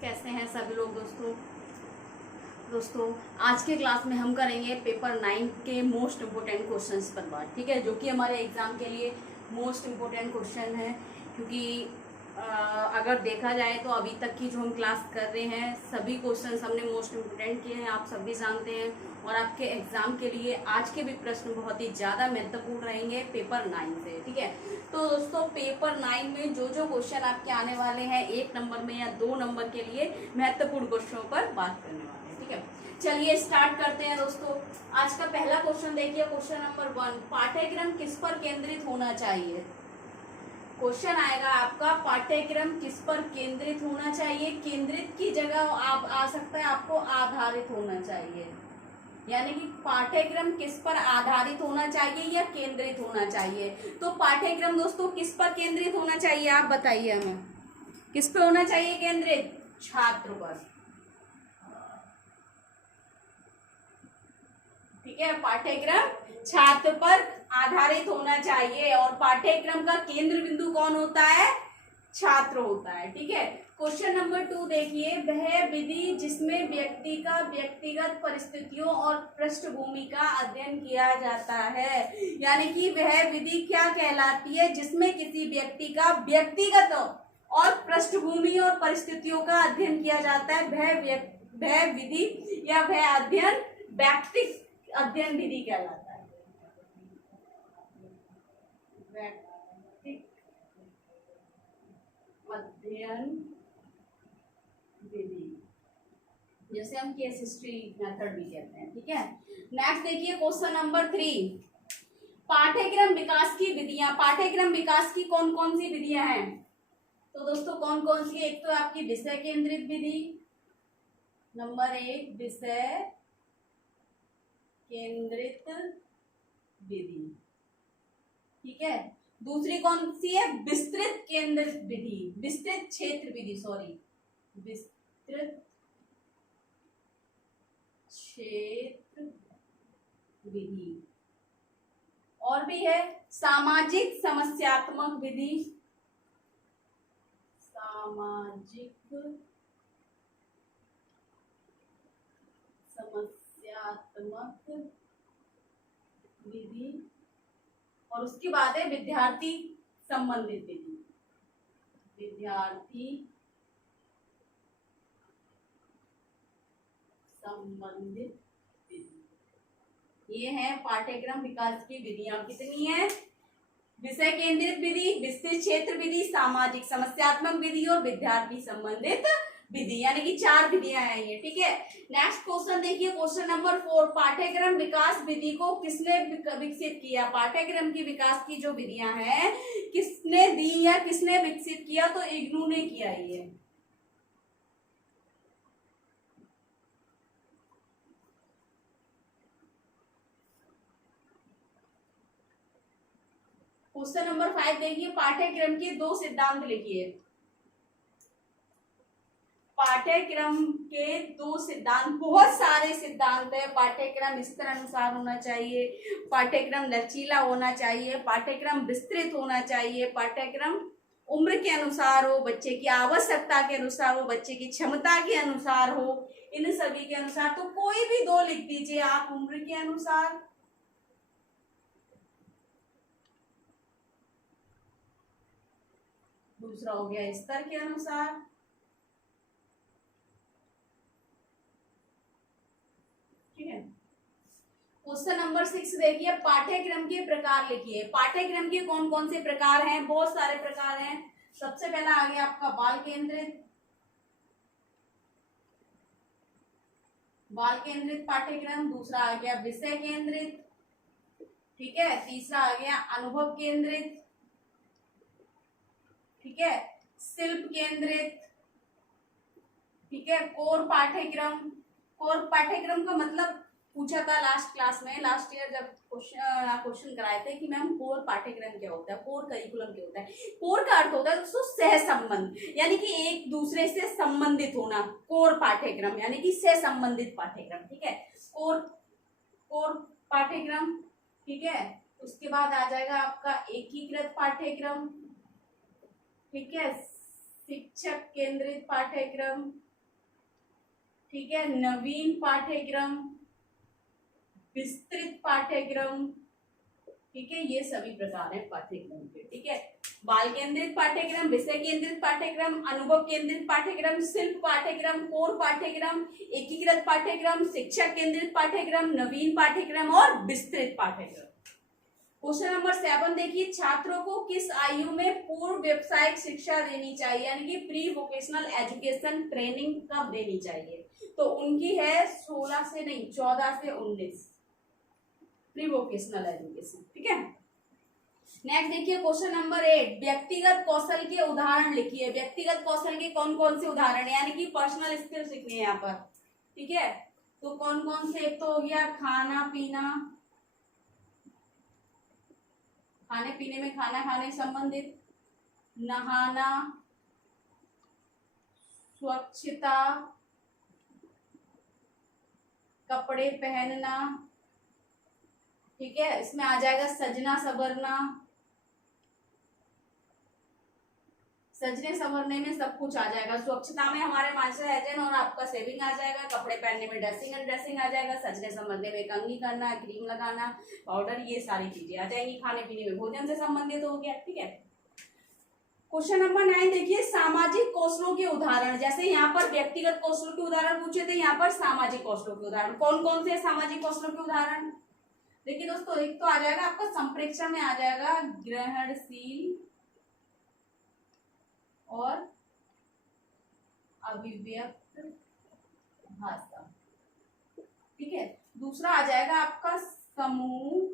कैसे हैं सभी लोग दोस्तों आज के क्लास में हम करेंगे पेपर 9 के मोस्ट इम्पोर्टेंट क्वेश्चंस पर बात। ठीक है, जो कि हमारे एग्जाम के लिए मोस्ट इम्पोर्टेंट क्वेश्चन है। क्योंकि अगर देखा जाए तो अभी तक की जो हम क्लास कर रहे हैं सभी क्वेश्चंस हमने मोस्ट इम्पोर्टेंट किए हैं, आप सभी जानते हैं। और आपके एग्जाम के लिए आज के भी प्रश्न बहुत ही ज़्यादा महत्वपूर्ण रहेंगे पेपर 9 से। ठीक है, तो दोस्तों पेपर 9 में जो जो क्वेश्चन आपके आने वाले हैं 1 नंबर में या 2 नंबर के लिए महत्वपूर्ण क्वेश्चनों पर बात करने वाले हैं। ठीक है, चलिए स्टार्ट करते हैं दोस्तों। आज का पहला क्वेश्चन देखिए, क्वेश्चन नंबर 1, पाठ्यक्रम किस पर केंद्रित होना चाहिए। क्वेश्चन आएगा आपका, पाठ्यक्रम किस पर केंद्रित होना चाहिए। केंद्रित की जगह आप आ सकता है आपको आधारित होना चाहिए, यानी कि पाठ्यक्रम किस पर आधारित होना चाहिए या केंद्रित होना चाहिए। तो पाठ्यक्रम दोस्तों किस पर केंद्रित होना चाहिए, आप बताइए हमें, किस पे होना चाहिए केंद्रित। छात्र पर। ठीक है, पाठ्यक्रम छात्र पर आधारित होना चाहिए और पाठ्यक्रम का केंद्र बिंदु कौन होता है, छात्र होता है। ठीक है, क्वेश्चन नंबर 2 देखिए, वह विधि जिसमें व्यक्ति का व्यक्तिगत परिस्थितियों और पृष्ठभूमि का अध्ययन किया जाता है, यानी कि वह विधि क्या कहलाती है, जिसमें किसी व्यक्ति का व्यक्तिगत और पृष्ठभूमि और परिस्थितियों का अध्ययन किया जाता है, वह विधि या वह अध्ययन व्यक्तिगत अध्ययन विधि कहलाता है। व्यक्तिगत अध्ययन विधि, जैसे हम केस हिस्ट्री मेथड भी कहते हैं। ठीक है, नेक्स्ट देखिए क्वेश्चन नंबर 3, पाठ्यक्रम विकास की विधियां। पाठ्यक्रम विकास की कौन कौन सी विधियां हैं, तो दोस्तों कौन कौन सी। एक तो आपकी विषय केंद्रित विधि, नंबर 1 विषय केंद्रित विधि। ठीक है, दूसरी कौन सी है, विस्तृत केंद्रित विधि, विस्तृत क्षेत्र विधि, सॉरी विस्तृत क्षेत्र विधि। और भी है सामाजिक समस्यात्मक विधि, सामाजिक समस्यात्मक विधि। और उसके बाद है विद्यार्थी संबंधित विधि, विद्यार्थी संबंधित विधि। ये है पाठ्यक्रम विकास की विधियां। कितनी है, विषय केंद्रित विधि, विस्तृत क्षेत्र विधि, सामाजिक समस्यात्मक विधि और विद्यार्थी संबंधित विधि, यानी कि 4 विधियां हैं ये। ठीक है, नेक्स्ट क्वेश्चन देखिए, क्वेश्चन नंबर 4, पाठ्यक्रम विकास विधि को किसने विकसित किया। पाठ्यक्रम की विकास की जो विधियां हैं किसने दी या किसने विकसित किया, तो इग्नू ने किया ये। क्वेश्चन नंबर 5 देखिए, पाठ्यक्रम के 2 सिद्धांत लिखिए। पाठ्यक्रम के 2 सिद्धांत, बहुत सारे सिद्धांत है। पाठ्यक्रम स्तर अनुसार होना चाहिए, पाठ्यक्रम लचीला होना चाहिए, पाठ्यक्रम विस्तृत होना चाहिए, पाठ्यक्रम उम्र के अनुसार हो, बच्चे की आवश्यकता के अनुसार हो, बच्चे की क्षमता के अनुसार हो, इन सभी के अनुसार। तो कोई भी 2 लिख दीजिए आप, उम्र के अनुसार, दूसरा हो गया स्तर के अनुसार। ठीक है, क्वेश्चन नंबर 6 देखिए, पाठ्यक्रम के प्रकार लिखिए। पाठ्यक्रम के कौन कौन से प्रकार हैं, बहुत सारे प्रकार हैं। सबसे पहला आ गया आपका बाल केंद्रित, बाल केंद्रित पाठ्यक्रम। दूसरा आ गया विषय केंद्रित। ठीक है, तीसरा आ गया अनुभव केंद्रित। ठीक है, शिल्प केंद्रित। ठीक है, कोर पाठ्यक्रम। कोर पाठ्यक्रम का मतलब पूछा था लास्ट क्लास में, लास्ट ईयर जब क्वेश्चन कराए थे कि मैम कोर पाठ्यक्रम क्या होता है, कोर करिकुलम क्या होता है। कोर का अर्थ होता है दोस्तों सह संबंध, यानी कि एक दूसरे से संबंधित होना। कोर पाठ्यक्रम यानी कि सह संबंधित पाठ्यक्रम। ठीक है, कोर पाठ्यक्रम। ठीक है, उसके बाद आ जाएगा आपका एकीकृत पाठ्यक्रम। ठीक है, शिक्षक केंद्रित पाठ्यक्रम। ठीक है, नवीन पाठ्यक्रम, विस्तृत पाठ्यक्रम, ठीक है, ये सभी प्रकार हैं पाठ्यक्रम के। ठीक है, बाल केंद्रित पाठ्यक्रम, विषय केंद्रित पाठ्यक्रम, अनुभव केंद्रित पाठ्यक्रम, शिल्प पाठ्यक्रम, कोर पाठ्यक्रम, एकीकृत पाठ्यक्रम, शिक्षक केंद्रित पाठ्यक्रम, नवीन पाठ्यक्रम और विस्तृत पाठ्यक्रम। क्वेश्चन नंबर 7 देखिए, छात्रों को किस आयु में पूर्व व्यावसायिक शिक्षा देनी चाहिए, यानी कि प्री वोकेशनल एजुकेशन ट्रेनिंग कब देनी चाहिए? तो उनकी है 16 से नहीं, 14 से 19 प्री वोकेशनल एजुकेशन। ठीक है, नेक्स्ट देखिए क्वेश्चन नंबर 8, व्यक्तिगत कौशल के उदाहरण लिखिए। व्यक्तिगत कौशल के कौन कौन से उदाहरण है, यानी कि पर्सनल स्किल्स लिखनी है यहाँ पर। ठीक है, तो कौन कौन से? एक तो हो गया खाना पीना, खाने पीने में खाना खाने संबंधित, नहाना, स्वच्छता, कपड़े पहनना। ठीक है, इसमें आ जाएगा सजना संवरना, सजने संवरने में सब कुछ आ जाएगा। स्वच्छता में हमारे मॉइस्चराइजर और आपका सेविंग आ जाएगा, कपड़े पहनने में ड्रेसिंग एंड ड्रेसिंग आ जाएगा, सजने संबंधे में कंघी करना, क्रीम लगाना, पाउडर, ये सारी चीजें आ जाएंगी। खाने पीने में भोजन से संबंधित हो गया। ठीक है, क्वेश्चन नंबर 9 देखिए, सामाजिक कौशलों के उदाहरण। जैसे यहाँ पर व्यक्तिगत कौशलों के उदाहरण पूछे थे, यहाँ पर सामाजिक कौशलों के उदाहरण कौन कौन से सामाजिक कौशलों के उदाहरण? देखिए दोस्तों, एक तो आ जाएगा आपका संप्रेक्षण में आ जाएगा ग्रहणशील और अभिव्यक्त भाषा। ठीक है, दूसरा आ जाएगा आपका समूह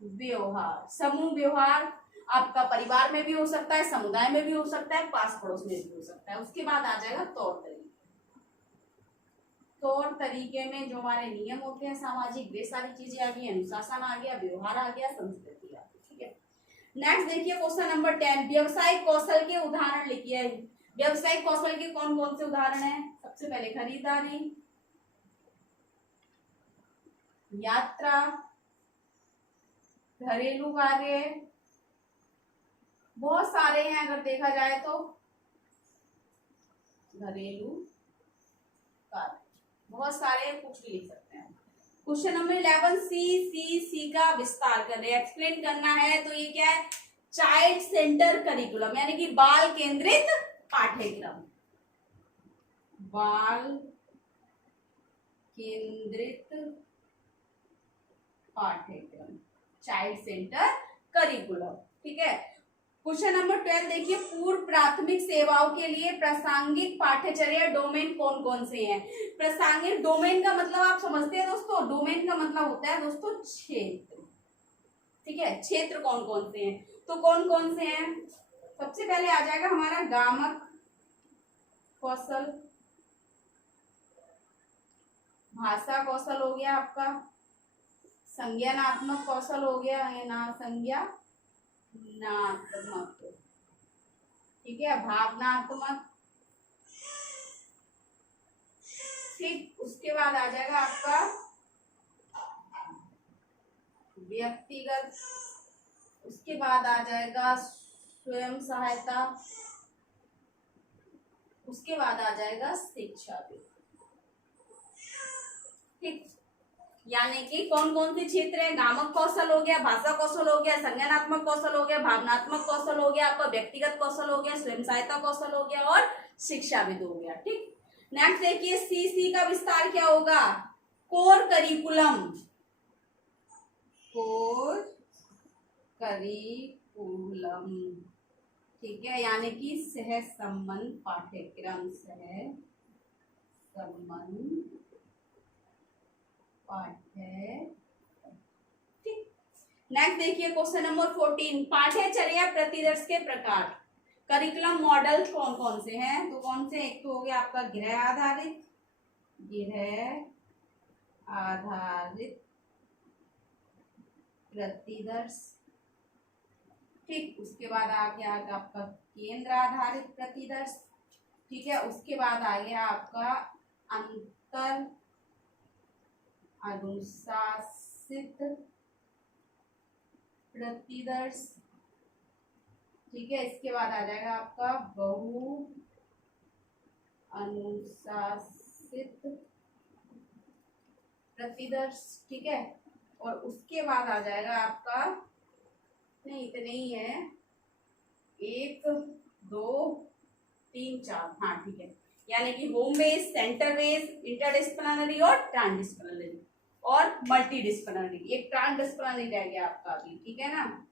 व्यवहार। समूह व्यवहार आपका परिवार में भी हो सकता है, समुदाय में भी हो सकता है, पास पड़ोस में भी हो सकता है। उसके बाद आ जाएगा तौर तरीके। तौर तरीके में जो हमारे नियम होते हैं सामाजिक, वे सारी चीजें आ गई, अनुशासन आ गया, व्यवहार आ गया, संस्कृति आ गई। ठीक है, नेक्स्ट देखिए क्वेश्चन नंबर 10, व्यवसायिक कौशल के उदाहरण लिखिए। व्यवसायिक कौशल के कौन कौन से उदाहरण हैं? सबसे पहले खरीदारी, यात्रा, घरेलू कार्य, बहुत सारे हैं अगर देखा जाए तो। घरेलू कार्य बहुत सारे, कुछ भी लिख सकते हैं। क्वेश्चन नंबर 11, सी का विस्तार करना है, एक्सप्लेन करना है। तो ये क्या है? चाइल्ड सेंटर करिकुलम, यानी कि बाल केंद्रित पाठ्यक्रम। बाल केंद्रित पाठ्यक्रम, चाइल्ड सेंटर करिकुलम। ठीक है, क्वेश्चन नंबर 12 देखिए, पूर्व प्राथमिक सेवाओं के लिए प्रासंगिक पाठ्यचर्या डोमेन कौन कौन से हैं? प्रासंगिक डोमेन का मतलब आप समझते हैं दोस्तों, डोमेन का मतलब होता है दोस्तों क्षेत्र। ठीक है, क्षेत्र कौन कौन से हैं? तो कौन कौन से हैं? सबसे पहले आ जाएगा हमारा गामक कौशल, भाषा कौशल हो गया आपका, संज्ञानात्मक कौशल हो गया, संज्ञानात्मक, ठीक है, भावनात्मक। ठीक, उसके बाद आ जाएगा आपका व्यक्तिगत, उसके बाद आ जाएगा स्वयं सहायता, उसके बाद आ जाएगा शिक्षा भी। ठीक, यानी कि कौन कौन से क्षेत्र है? गामक कौशल हो गया, भाषा कौशल हो गया, संज्ञानात्मक कौशल हो गया, भावनात्मक कौशल हो गया, आपका व्यक्तिगत कौशल हो गया, स्वयं सहायता कौशल हो गया और शिक्षाविद हो गया। ठीक, नेक्स्ट देखिए, सी का विस्तार क्या होगा? Core curriculum, core curriculum. ठीक है, यानी कि सह संबंध पाठ्यक्रम, सह संबंध पाठ्य। ठीक, नेक्स्ट देखिए क्वेश्चन नंबर 14, पाठ्यचर्या प्रतिदर्श के प्रकार। करिकुलम मॉडल कौन कौन से हैं? तो कौन से? एक तो हो गया आपका गृह आधारित, गृह आधारित प्रतिदर्श। ठीक, उसके बाद आ गया आपका केंद्र आधारित प्रतिदर्श। ठीक है, उसके बाद आ गया आपका अंतर अनुशासित प्रतिदर्श। ठीक है, इसके बाद आ जाएगा आपका बहु अनुशासित विकसित प्रतिदर्श, ठीक है। और उसके बाद आ जाएगा आपका, नहीं इतने ही है, 1 2 3 4, हाँ ठीक है, यानी कि home base, centre base, interdisciplinary और ट्रांसडिसिप्लिनरी और मल्टीडिसिप्लिनरी। एक ट्रांसडिसिप्लिनरी रह गया आपका अभी, ठीक है ना।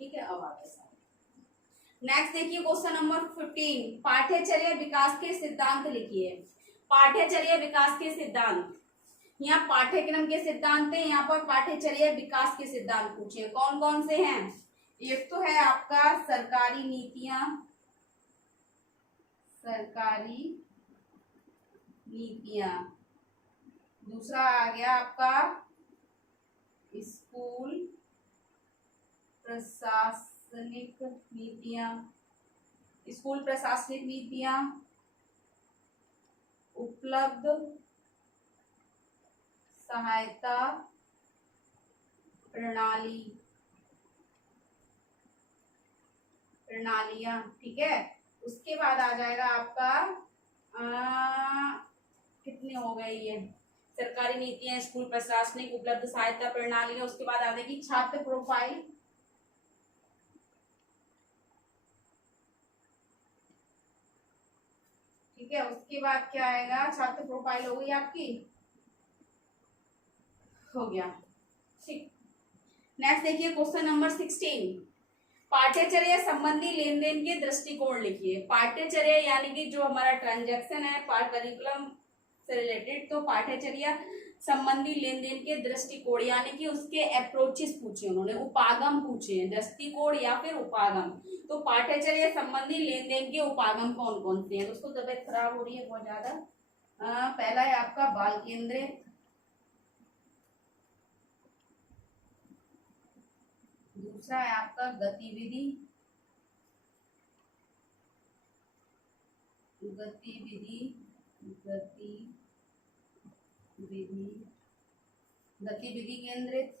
ठीक है, अब आगे नेक्स्ट देखिए क्वेश्चन नंबर 15, पाठ्यचर्या विकास के सिद्धांत लिखिए। पाठ्यचर्या विकास के सिद्धांत, यहाँ पाठ्यक्रम के सिद्धांत है, यहाँ पर पाठ्यचर्या विकास के सिद्धांत पूछे, कौन कौन से हैं। एक तो है आपका सरकारी नीतियां, सरकारी नीतियां। दूसरा आ गया आपका स्कूल प्रशासनिक नीतियां, स्कूल प्रशासनिक नीतियां, उपलब्ध सहायता प्रणाली, प्रणालियां, ठीक है। उसके बाद आ जाएगा आपका कितने हो गए ये, सरकारी नीतियां, स्कूल प्रशासनिक, उपलब्ध सहायता प्रणालियां। उसके बाद आ जाएगी छात्र प्रोफाइल, ठीक है। उसके बाद क्या आएगा, छात्र प्रोफाइल हो गई आपकी, हो गया, ठीक। नेक्स्ट देखिए क्वेश्चन नंबर 16, पाठ्यचर्या संबंधी लेन देन के दृष्टिकोण लिखिए। पाठ्यचर्या यानी कि जो हमारा ट्रांजैक्शन है करिकुलम से रिलेटेड, तो पाठ्यचर्या संबंधी लेन देन के दृष्टिकोण यानी कि उसके अप्रोचेस पूछे उन्होंने, उपागम पूछे हैं, दृष्टिकोण या फिर उपागम। तो पाठ्यचर्या संबंधी लेन देन के उपागम कौन कौन से हैं। दोस्तों तबियत खराब हो रही है बहुत ज्यादा। पहला है आपका बाल केंद्रित, दूसरा है आपका गतिविधि, गतिविधि गतिविधि गतिविधि केंद्रित,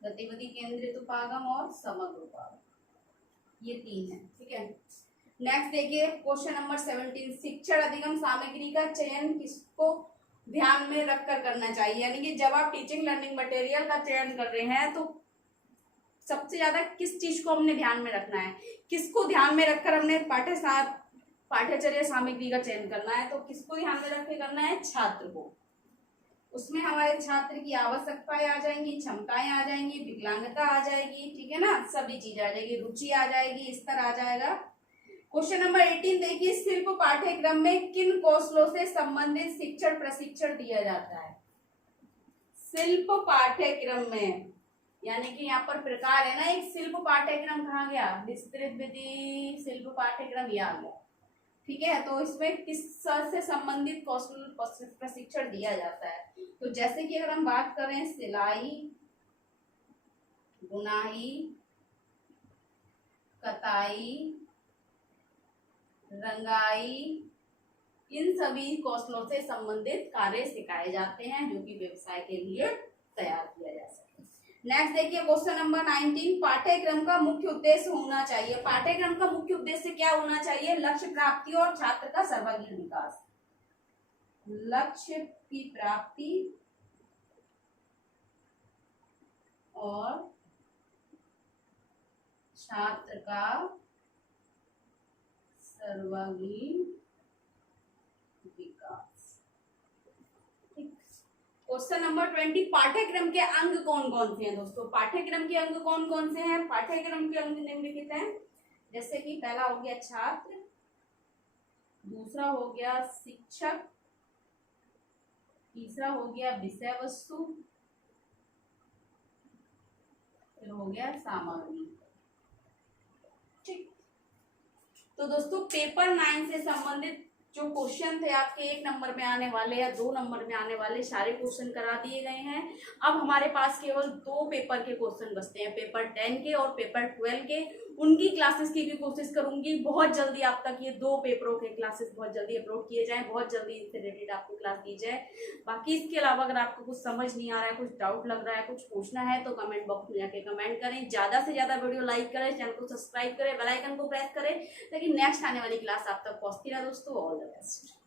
गतिविधि केंद्रित उपागम और समग्र उपागम, ये 3 है, ठीक है। नेक्स्ट देखिए क्वेश्चन नंबर 17, शिक्षण अधिगम सामग्री का चयन किसको ध्यान में रखकर करना चाहिए। यानी कि जब आप टीचिंग लर्निंग मटेरियल का चयन कर रहे हैं तो सबसे ज्यादा किस चीज को हमने ध्यान में रखना है, किसको ध्यान में रखकर हमने पाठ्यचर्या सामग्री का चयन करना है। तो किसको ध्यान में रख के करना है, छात्र को। उसमें हमारे छात्र की आवश्यकताएं आ जाएंगी, क्षमताएं आ जाएंगी, विकलांगता आ जाएगी, ठीक है ना, सभी चीजें आ जाएगी, रुचि आ जाएगी, स्तर आ जाएगा। क्वेश्चन नंबर 18 देखिए, शिल्प पाठ्यक्रम में किन कौशलों से संबंधित शिक्षण प्रशिक्षण दिया जाता है। शिल्प पाठ्यक्रम में यानी कि यहाँ पर प्रकार है ना, एक शिल्प पाठ्यक्रम कहा गया, विस्तृत विधि शिल्प पाठ्यक्रम आ गया, ठीक है। तो इसमें किस से संबंधित कौशल प्रशिक्षण दिया जाता है। तो जैसे कि अगर हम बात करें सिलाई, बुनाई, कताई, रंगाई, इन सभी कौशलों से संबंधित कार्य सिखाए जाते हैं जो कि व्यवसाय के लिए तैयार किया जा सके। नेक्स्ट देखिए क्वेश्चन नंबर 19, पाठ्यक्रम का मुख्य उद्देश्य होना चाहिए। पाठ्यक्रम का मुख्य उद्देश्य क्या होना चाहिए, लक्ष्य प्राप्ति और छात्र का सर्वांगीण विकास। लक्ष्य की प्राप्ति और छात्र का सर्वांगीण विकास, ठीक। क्वेश्चन नंबर 20, पाठ्यक्रम के अंग कौन कौन से हैं। दोस्तों पाठ्यक्रम के अंग कौन कौन से हैं, पाठ्यक्रम के अंग निम्नलिखित हैं। जैसे कि पहला हो गया छात्र, दूसरा हो गया शिक्षक, तीसरा हो गया विषय वस्तु, फिर हो गया सामग्री, ठीक। तो दोस्तों पेपर 9 से संबंधित जो क्वेश्चन थे आपके 1 नंबर में आने वाले या 2 नंबर में आने वाले, सारे क्वेश्चन करा दिए गए हैं। अब हमारे पास केवल 2 पेपर के क्वेश्चन बचते हैं, पेपर 10 के और पेपर 12 के। उनकी क्लासेस की भी कोशिश करूंगी। बहुत जल्दी आप तक ये 2 पेपरों के क्लासेस बहुत जल्दी अपलोड किए जाएं, बहुत जल्दी इससे रिलेटेड आपको क्लास दी जाए। बाकी इसके अलावा अगर आपको कुछ समझ नहीं आ रहा है, कुछ डाउट लग रहा है, कुछ पूछना है तो कमेंट बॉक्स में जाके कमेंट करें। ज़्यादा से ज़्यादा वीडियो लाइक करें, चैनल को सब्सक्राइब करें, बेल आइकन को प्रेस करें ताकि नेक्स्ट आने वाली क्लास आप तक पहुंचती रहे। दोस्तों ऑल द बेस्ट।